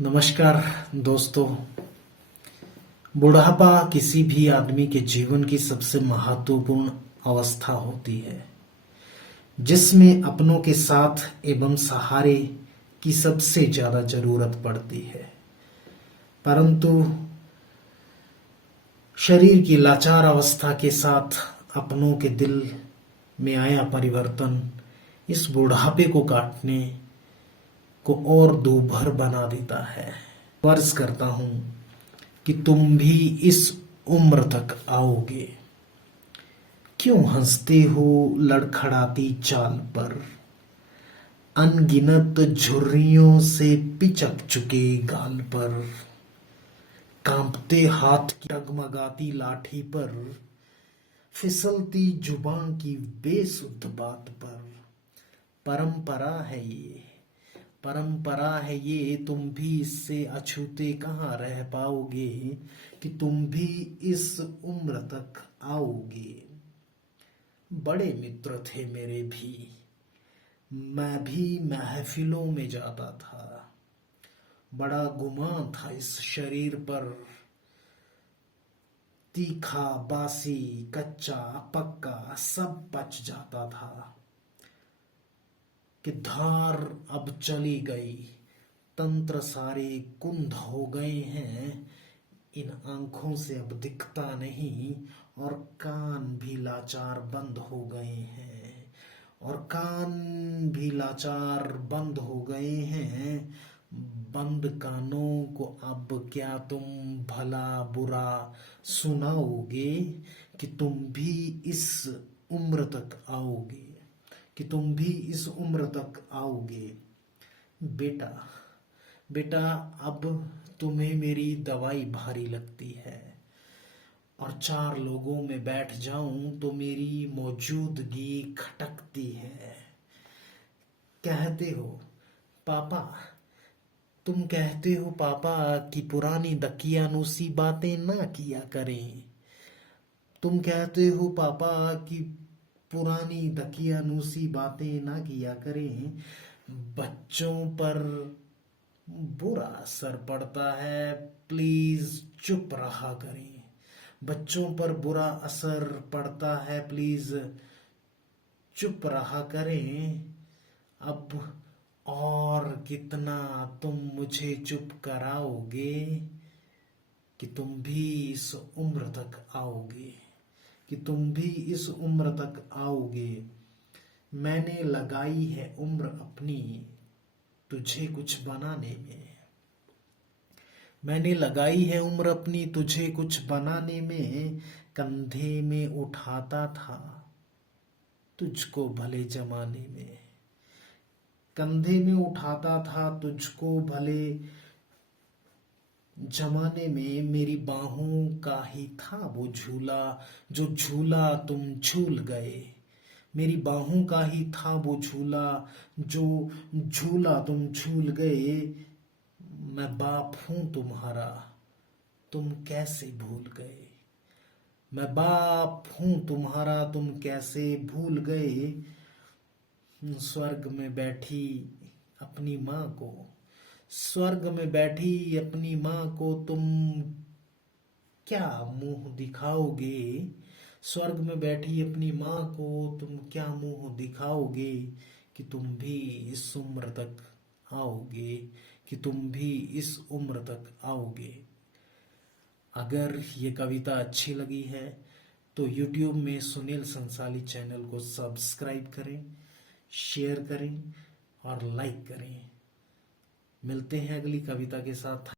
नमस्कार दोस्तों। बुढ़ापा किसी भी आदमी के जीवन की सबसे महत्वपूर्ण अवस्था होती है, जिसमें अपनों के साथ एवं सहारे की सबसे ज्यादा जरूरत पड़ती है। परंतु शरीर की लाचार अवस्था के साथ अपनों के दिल में आया परिवर्तन इस बुढ़ापे को काटने को और दूभर बना देता है। फर्ज करता हूं कि तुम भी इस उम्र तक आओगे। क्यों हंसते हो लड़खड़ाती चाल पर, अनगिनत झुर्रियों से पिचक चुके गाल पर, कांपते हाथ की डगमगाती लाठी पर, फिसलती जुबान की बेसुध बात पर। परंपरा है ये, परंपरा है ये, तुम भी इससे अछूते कहाँ रह पाओगे कि तुम भी इस उम्र तक आओगे। बड़े मित्र थे मेरे भी, मैं भी महफिलों में जाता था। बड़ा गुमान था इस शरीर पर, तीखा बासी कच्चा पक्का सब पच जाता था कि धार अब चली गई, तंत्र सारे कुंद हो गए हैं। इन आंखों से अब दिखता नहीं और कान भी लाचार बंद हो गए हैं, और कान भी लाचार बंद हो गए हैं। बंद कानों को अब क्या तुम भला बुरा सुनाओगे कि तुम भी इस उम्र तक आओगे, कि तुम भी इस उम्र तक आओगे। बेटा बेटा, अब तुम्हें मेरी दवाई भारी लगती है, और चार लोगों में बैठ जाऊं तो मेरी मौजूदगी खटकती है। कहते हो पापा, तुम कहते हो पापा कि पुरानी दकियानूसी बातें ना किया करें। तुम कहते हो पापा कि पुरानी दकियानूसी बातें ना किया करें। बच्चों पर बुरा असर पड़ता है, प्लीज चुप रहा करें। बच्चों पर बुरा असर पड़ता है, प्लीज चुप रहा करें। अब और कितना तुम मुझे चुप कराओगे कि तुम भी इस उम्र तक आओगे, कि तुम भी इस उम्र तक आओगे। मैंने लगाई है उम्र अपनी तुझे कुछ बनाने में। मैंने लगाई है उम्र अपनी तुझे कुछ बनाने में। कंधे में उठाता था तुझको भले जमाने में। कंधे में उठाता था तुझको भले जमाने में। मेरी बाहों का ही था वो झूला, जो झूला तुम झूल गए। मेरी बाहों का ही था वो झूला, जो झूला तुम झूल गए। मैं बाप हूं तुम्हारा, तुम कैसे भूल गए। मैं बाप हूं तुम्हारा, तुम कैसे भूल गए। स्वर्ग में बैठी अपनी माँ को, स्वर्ग में बैठी अपनी माँ को तुम क्या मुंह दिखाओगे। स्वर्ग में बैठी अपनी माँ को तुम क्या मुंह दिखाओगे कि तुम भी इस उम्र तक आओगे, कि तुम भी इस उम्र तक आओगे। अगर ये कविता अच्छी लगी है तो YouTube में सुनील संसाली चैनल को सब्सक्राइब करें, शेयर करें और लाइक करें। मिलते हैं अगली कविता के साथ।